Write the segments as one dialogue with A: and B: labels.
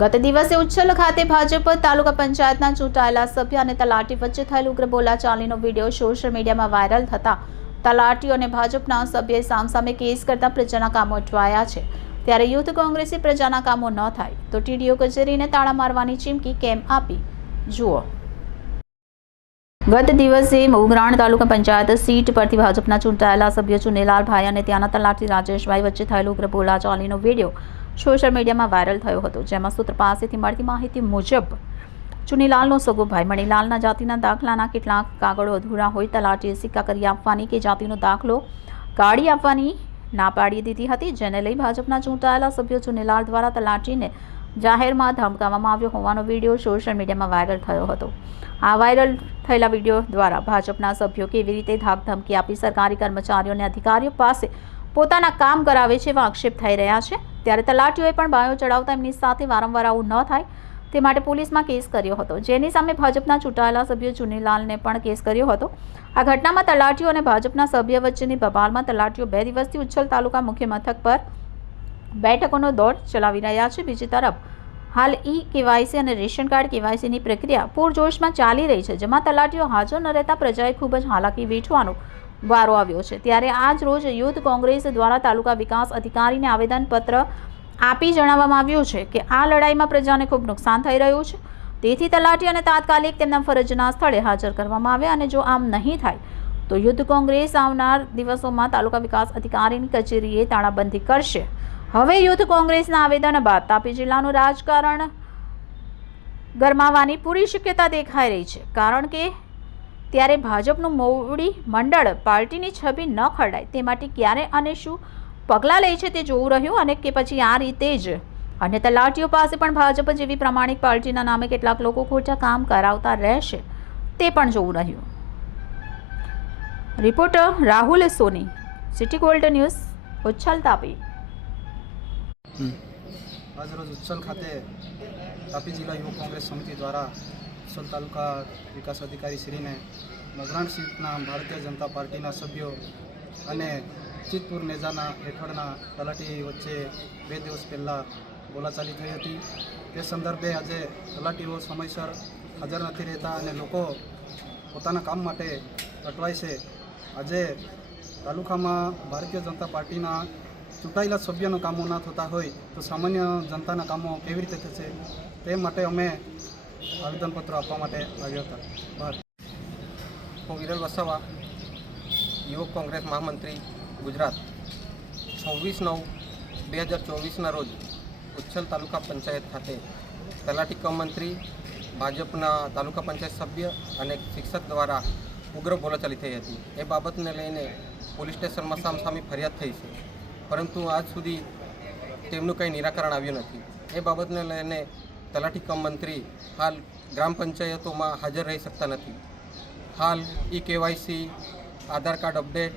A: ગત દિવસે ઉચ્છલ ખાતે ભાજપ, તાલુકા પંચાયતના ચૂંટાયેલા સભ્ય અને તલાટી વચ્ચે થયેલ ઉગ્ર બોલાચાલીનો વીડિયો સોશિયલ મીડિયામાં વાયરલ થતા તલાટીઓ અને ભાજપના સભ્યએ સામસામે કેસ કરતા પ્રજાના કામો અટવાયા છે. ત્યારે યુથ કોંગ્રેસી પ્રજાના કામો ન થાય તો ટીડીઓ કચેરીને તાળા મારવાની ચીમકી કેમ આપી? જુઓ. ગત દિવસે ઉગરાણ તાલુકા પંચાયત સીટ પરથી ભાજપના ચૂંટાયેલા સભ્ય ચુનેલાલભાઈ અને ત્યાંના તલાટી રાજેશભાઈ વચ્ચે થયેલ ઉગ્ર બોલાચાલીનો વીડિયો સોશિયલ મીડિયામાં વાયરલ થયો હતો, જેમાં સૂત્ર પાસેથી મળતી માહિતી મુજબ ચુનીલાલનો સગો ભાઈ મણીલાલના જાતિના દાખલાના કેટલાક કાગળો અધૂરા હોય તલાટીએ સિક્કા કરી આપવાની કે જાતિનો દાખલો કાઢી આપવાની ના પાડી દીધી હતી, જેને લઈ ભાજપના ચૂંટાયેલા સભ્યો ચુનીલાલ દ્વારા તલાટીને જાહેરમાં ધમકાવવામાં આવ્યો હોવાનો વીડિયો સોશિયલ મીડિયામાં વાયરલ થયો હતો. આ વાયરલ થયેલા વીડિયો દ્વારા ભાજપના સભ્યો કેવી રીતે ધાક ધમકી આપી, સરકારી કર્મચારીઓ અને અધિકારીઓ પાસે પોતાના કામ કરાવે છે એવા આક્ષેપ થઈ રહ્યા છે. ત્યારે તલાટીઓએ પણ બાયો ચડાવતા એમની સાથે વારંવાર આવું ન થાય તે માટે પોલીસમાં કેસ કર્યો હતો. જેની સામે ભાજપના ચૂંટાયેલા સભ્ય ચુનીલાલને પણ કેસ કર્યો હતો. આ ઘટનામાં તલાટીઓ અને ભાજપના સભ્ય વચ્ચેની બબાલમાં તલાટીઓ બે દિવસથી ઉચ્છલ તાલુકા મુખ્ય મથક પર બેઠકોનો દોર ચલાવી રહ્યા છે. બીજી તરફ હાલ ઈ કેવાયસી અને રેશન કાર્ડ કેવાયસીની પ્રક્રિયા પૂરજોશમાં ચાલી રહી છે, જેમાં તલાટીઓ હાજર ન રહેતા પ્રજાએ ખૂબ જ હાલાકી વેઠવાનો વારો આવ્યો છે. ત્યારે આજ રોજ યુથ કોંગ્રેસ દ્વારા તાલુકા વિકાસ અધિકારીને આવેદનપત્ર આપી જણાવવામાં આવ્યું છે કે આ લડાઈમાં પ્રજાને ખૂબ નુકસાન થઈ રહ્યું છે. તેથી તલાટી અને તાત્કાલિક તેમના ફરજના સ્થળે હાજર કરવામાં આવે અને જો આમ નહીં થાય, તો યુદ્ધ કોંગ્રેસ આવનાર દિવસોમાં તાલુકા વિકાસ અધિકારીની કચેરીએ તાળાબંધી કરશે. હવે યુથ કોંગ્રેસના આવેદન બાદ તાપી જિલ્લાનું રાજકારણ ગરમાવાની પૂરી શક્યતા દેખાઈ રહી છે. કારણ કે ત્યારે ભાજપનું મોવડી મંડળ પાર્ટીની છબી ન ખરડાય. તે માટે ક્યારે અને શું પગલાં લે છે તે જોવું રહ્યું અને કે પછી આ રીતે જ. અને તલાટીઓ પાસે પણ ભાજપ જેવી પ્રમાણિક પાર્ટીના નામે કેટલાક લોકો ખોટા કામ કરાવતા રહેશે તે પણ જોવું રહ્યું. Reporter Rahul Soni, City Gold News, Uchhal Tapi.
B: આજરોજ ઉચ્છલ ખાતે તાપી જિલ્લા યુવક કોંગ્રેસ સમિતિ દ્વારા ઉચ્છલ તાલુકા વિકાસ અધિકારી શ્રીને મગરાણ સીટના ભારતીય જનતા પાર્ટીના સભ્યો અને ચિતપુર નેજાના હેઠળના તલાટી વચ્ચે બે દિવસ પહેલાં બોલાચાલી થઈ હતી. તે સંદર્ભે આજે તલાટીઓ સમયસર હાજર નથી રહેતા અને લોકો પોતાના કામ માટે અટવાય છે. આજે તાલુકામાં ભારતીય જનતા પાર્ટીના ચૂંટાયેલા સભ્યોના કામો ના થતા હોય તો સામાન્ય જનતાના કામો કેવી રીતે થશે તે માટે અમે આવેદનપત્ર આપવા માટે આવ્યા હતા.
C: હું વિરલ વસાવા, યુવક કોંગ્રેસ મહામંત્રી, ગુજરાત. છવ્વીસ નવ, બે હજાર ચોવીસના રોજ ઉચ્છલ તાલુકા પંચાયત ખાતે તલાટી કમ મંત્રી ભાજપના તાલુકા પંચાયત સભ્ય અને શિક્ષક દ્વારા ઉગ્ર બોલાચાલી થઈ હતી. એ બાબતને લઈને પોલીસ સ્ટેશનમાં સામસામી ફરિયાદ થઈ છે. પરંતુ આજ સુધી તેમનું કંઈ નિરાકરણ આવ્યું નથી. એ બાબતને લઈને તલાટી કમ મંત્રી હાલ ગ્રામ પંચાયતોમાં હાજર રહી શકતા નથી. હાલ e KYC, Aadhaar card update,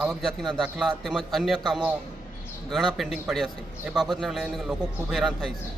C: આવક જાતિના દાખલા તેમજ અન્ય કામો ઘણા પેન્ડિંગ પડ્યા છે. એ બાબતને લઈને લોકો ખૂબ હેરાન થાય છે.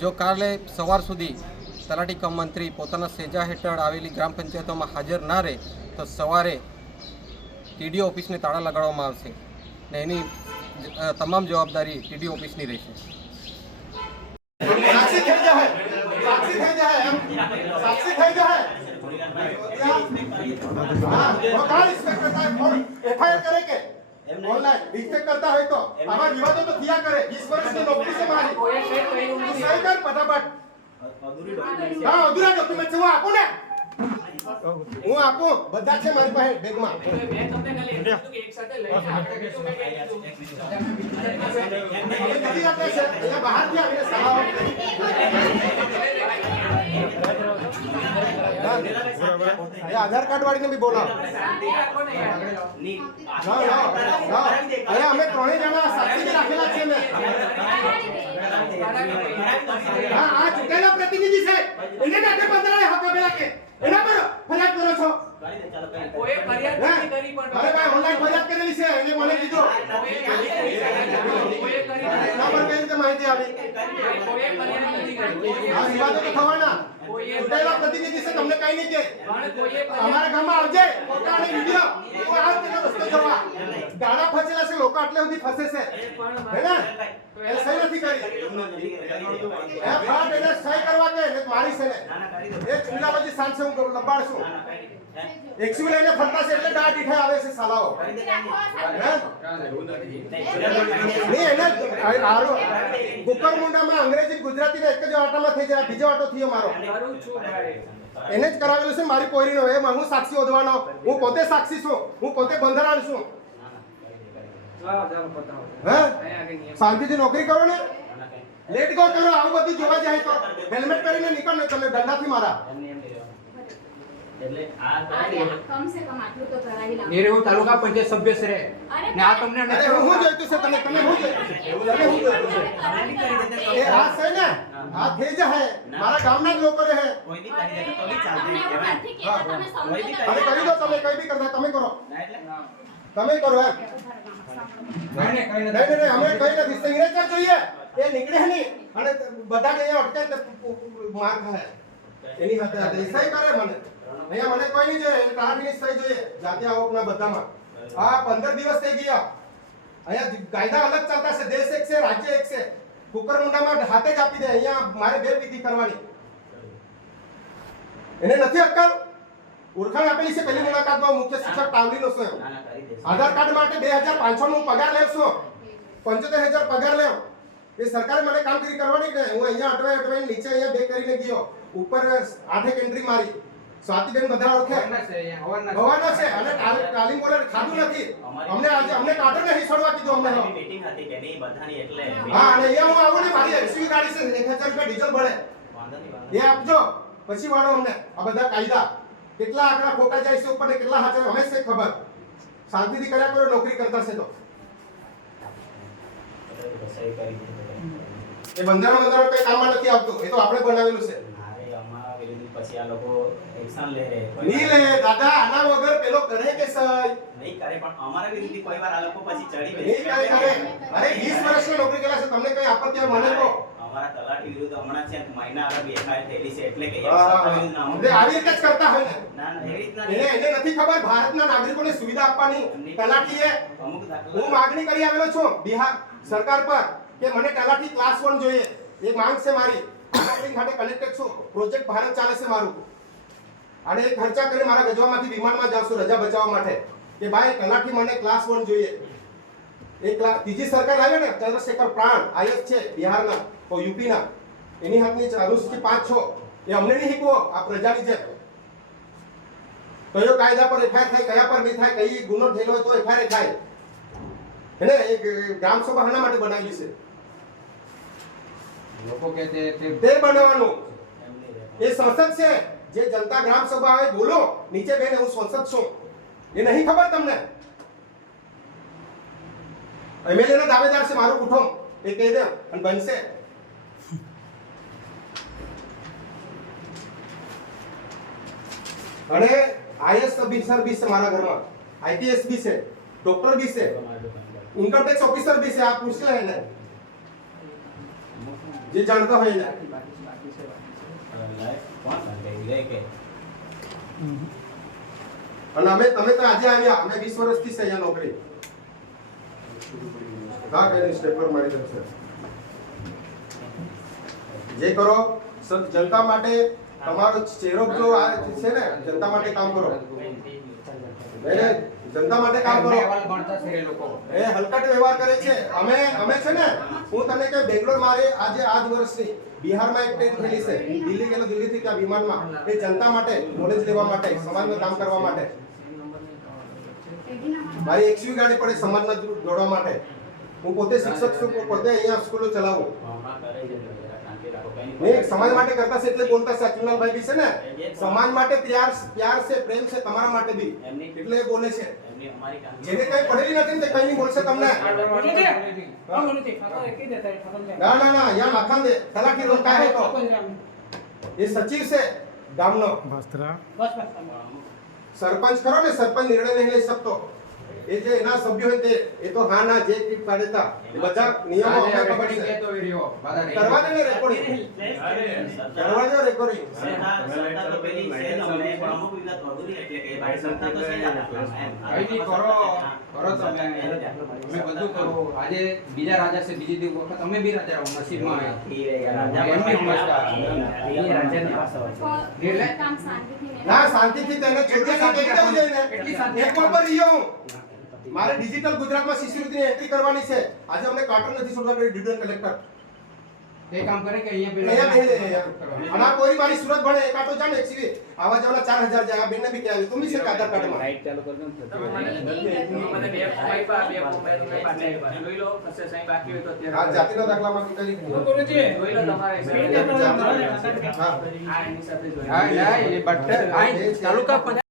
C: જો કાલે સવાર સુધી તલાટી કમ મંત્રી પોતાના સેજા હેઠળ આવેલી ગ્રામ પંચાયતોમાં હાજર ના રહે, તો સવારે ટીડીઓ ઓફિસને તાળા લગાડવામાં આવશે ને એની તમામ જવાબદારી ટીડીઓ ઓફિસની રહેશે.
D: થઈ જાય. સાક્ષી થઈ જાય એમ. સાક્ષી થઈ જાય. એફઆઈઆર કરે કે? ઓનલાઈન. રિસ્પેક્ટ કરતા હોય તો. આવા વિવાદો તો થયા કરે. 20 વર્ષની નોકરી છે મારી. સહી કર ફટાફટ. અધૂરા ડોક્યુમેન્ટ હું આપું? બધા છે મારી પાસે બેગમાં હવે કરી આપે છે. અહીંયા બહારથી આવીને સભાઓ એ આધાર કાર્ડ વાળીને બી बोला ना ना ना अरे અમે ત્રણેય જણા સાક્ષી રાખેલા છે મેં હા આ ચૂંટાયેલા પ્રતિનિધિ છે. એને માટે પંદરાએ હક આપેલા કે. એના પર ફરિયાદ કરો છો.
E: કોઈ ફરિયાદ? નથી કરી પણ
D: અરે ભાઈ ઓનલાઈન ફરિયાદ કરેલી છે. એને મને કીધું. એના પર કઈ રીતે માહિતી આવી?
E: કોઈ ફરિયાદ નથી કરી.
D: આ વિવાદો તો થવાના. ચૂંટાયેલા પ્રતિનિધિ છે તમને કઈ નહીં કે. અમારા ગામમાં આવજે અને વીડિયો તું આવ તેનો રસ્તો જોવા. ગાડા ફસેલા છે લોકો આટલે સુધી ફસે છે. હે ને? નથી કરી એ ફાટ એને સહી કરવા કે ને મારી છે ને એ ચૂલા પછી સાંજે હું કરું લંબાડશું એક્સયુ લઈને ફરતા છે એટલે દાઢ દીઠે આવે છે સાલાઓ હે એને આરો કુકરમુંડામાં અંગ્રેજી ગુજરાતી એક જ આટામાં થઈ જાય બીજો આટો થયો મારો એને જ કરાવેલું છે મારી પોરીનો એ હું સાક્ષી ઓધવાનો હું પોતે સાક્ષી છું હું પોતે બંધારણ છું હે? શાંતિથી નોકરી કરો ને? લેટ ગો કરો આવું બધું જોવા જાય તો. હેલ્મેટ પહેરીને નીકળ ને તમે દંડાથી મારા.
F: અરે કમ સે કમ આટલું તો કરાવી લાવો
G: મેરે હું તાલુકા પંચાયત સભ્ય છે ને આ તમને
D: અરે હું જોઈતું છે તમે તમે હું જોઈતું છે? તમે હું જોઈતું છે? એ આ છે ને? આ થઈ જાય મારા ગામના જ લોકો રહે.
F: એવું નથી કહેતા, તમે સમજો
D: અરે કરી દો તમે કઈ બી કરતા તમે કરો. તમે કરો એમ. નહીં નહીં નહીં, અમે કઈ નથી. સિગ્નેચર જોઈએ. એ નીકળે નહીં. અને બધા અહીંયા અટકે માર્ગ માર એની સાથે સાથે સહી કરે મને. અહીંયા મને કોઈ નહીં જોઈએ. કાઢીની સહી જોઈએ. જાતિ આવકના બધામાં. હા પંદર દિવસ થઈ ગયા. અહીંયા કાયદા અલગ ચાલતા છે. દેશ એક છે રાજ્ય એક છે. કુકરમુંડામાં હાથે જ આપી દે. અહીંયા મારે બે વિધિ કરવાની. એને નથી અક્કલ? ઓળખાણ આપેલી છે પહેલી મુલાકાતમાં મુખ્ય શિક્ષક ટાવલીનો છું. આધાર કાર્ડ માટે બે હજાર પાંચસો નું પગાર લેવ છું. પંચોતેર હજાર પગાર લેવ એ સરકારે મને કામગીરી કરવાની કે હું અહીંયા અટવાઈ અટવાઈ નીચે અહીંયા બે કરીને ગયો. ઉપર આઠેક એન્ટ્રી મારી. સ્વાતિબેન બધા ઓળખે.
G: હવાના છે અહીંયા, હવાના છે.
D: ભવાનો છે. અને તાલીમ- બોલે ખાધું નથી. અમને આજે અમને કાઢો નહીં છોડવા કીધું અમને. હા અને અહીંયા હું આવું ને મારી એક્સયુવી ગાડી છે એક હજાર રૂપિયા ડીઝલ ભરે. એ આપજો. પછી વાળો અમને. આ બધા કાયદા. કેટલા આંકડા ખોટા જાય છે ઉપર કેટલા હાજર અમે છે ખબર. શાંતિથી કર્યા કરો, નોકરી કરતા છે તો. એ બંધારણ બંધારણ કઈ કામમાં નથી આવતું. એ તો આપણે બનાવેલું છે.
F: પછી આ લોકો
D: દાદા, આના વગર પેલો કરે કે સહી?
F: નહીં
D: અરે 20 વર્ષની નોકરી કરેલા છે, તમને કઈ આપત્તિ મને
F: અમારા તલાટી વિરુદ્ધ હમણાં છે મહિના આગળ બે થયેલી છે એટલે કે
D: એટલે આવી રીતે જ કરતા હોય ને?
F: ના ના એવી રીતના
D: એને એને નથી ખબર ભારતના નાગરિકોને સુવિધા આપવાની. તલાટીએ
F: અમુક
D: હું માંગણી કરી આવેલો છું બિહાર સરકાર પર કે મને તલાટી ક્લાસ 1 જોઈએ. એ માંગ છે મારી. નોકરી માટે કનેક્ટેડ છું. પ્રોજેક્ટ ભારત ચાલે છે મારું. અને એ ખર્ચા કરી મારા ગજવામાંથી વિમાનમાં જાઉં છું રજા બચાવવા માટે. કે ભાઈ તલાટી મને ક્લાસ 1 જોઈએ. એ લાખ ત્રીજી સરકાર આવે ને ચંદ્રશેખર પ્રાણ આયસ છે બિહારના તો યુપીના. એની હાથની અનુસૂચિ પાંચ છો. એ અમને નહીં શીખવો આ પ્રજાની જેમ. કયો કાયદા પર એફઆઈઆર થાય કયા પર નહીં થાય કઈ ગુનો થયેલો હોય તો એફઆઈઆર થાય. એને એક ગ્રામ સભા આના માટે બનાવેલી છે.
G: લોકો કે તે
D: બનાવવાનું. એ સંસદ છે જે જનતા ગ્રામ સભા હોય બોલો નીચે બેન હું સંસદ છું. એ નહીં ખબર તમને? એમએલએ નો દાવેદાર છે, મારું કુટુંબ. એ કહી દે, અને બનશે. અને આઈએસ બી છે મારા ઘરમાં. આઈટીએસ બી છે, ડોક્ટર બી છે.
F: Income tax
D: income tax officer બી છે, આ પૂછ લે એને. જે જાણતા હોય
F: કે
D: અને અમે તમે તો આજે આવ્યા, અમે વીસ વર્ષથી છે અહીંયા નોકરી. હા કઈ સ્ટેપર મારી દેશે જે કરો જનતા માટે તમારો ચહેરો જો આ છે ને, જનતા માટે કામ કરો. જનતા માટે કામ કરો.
G: એ,
D: હલકટ વ્યવહાર કરે છે. અમે અમે છે ને, હું તને કે બેંગ્લોર મારે આજે, આજ વર્ષથી બિહારમાં એક ટ્રેન થયેલી છે. દિલ્હી ગયેલો દિલ્હીથી ત્યાં વિમાનમાં. એ જનતા માટે નોલેજ લેવા માટે સમાજનું કામ કરવા માટે. મારી એક્સયુ ગાડી પડે સમાજના જોડવા માટે. હું પોતે શિક્ષક છું પોતે અહીંયા સ્કૂલો ચલાવું. સમાજ માટે કરતા છે એટલે બોલતા છે અચુનાલભાઈ બી છે ને. સમાજ માટે પ્યાર પ્યાર છે, પ્રેમ છે તમારા માટે બી. એટલે એ બોલે છે. જેને કઈ પડેલી નથી તે કઈ નહીં બોલશે તમને. ના ના ના, યા માથાં દે, તલાટી રોકા હે તો. એ સચિવ છે, ગામનો. સરપંચ ખરો ને, સરપંચ નિર્ણય નહીં લઈ શકતો. એ જે એના સભ્યો હોય તે, એ તો હા, ના, જે ટીપ પાડેતા બધા નિયમો
G: આજે
D: અમને ખબર છે
G: કહેતો રહ્યો. બધા રહી
D: કરવા દે ને રેકોર્ડિંગ કરવા દે રેકોર્ડિંગ
F: સંતા તો પેલી છે જ પ્રમુખ પણ ચૌધરી એટલે કે ભાઈ સંતા તો છે
G: કઈ કરો કરો તમે તમે બધું કરો આજે બીજા રાજા છે બીજી દી વખત અમે બી રાજા રહો નસીબમાં આવ્યા. એમની સમજતા એટલે
D: ના શાંતિથી તેને છોડીને કહી કે ને
G: એટલી શાંતિ.
D: એક પર રહ્યો હું. મારે ડિજિટલ ગુજરાતમાં શિષ્યવૃત્તિની એન્ટ્રી કરવાની છે. આજે અમને કાર્ટૂન નથી છોડવા પડ્યું કલેક્ટર
G: એ કામ કરે કે અહીંયા
D: અહીંયા. અને આ કોઈ મારી સુરત ભણે એકા તો જાણે એક્સીવી આવા જવાના ચાર હજાર જાય આ બેનને બી કહેવાય તું બી છે આધાર કાર્ડમાં.
E: તમે મને મને બે ફોર્મ પર બે ફોર્મ પર જોઈ લો પછી સાઈ બાકી હોય તો
D: આ
E: અત્યારે
D: જાતિના દાખલામાં કરી
E: જોઈ લો તમારે
D: હા.
E: આ એની સાથે જોઈ લો.
G: હા એ બટ આ તાલુકા પંચાયત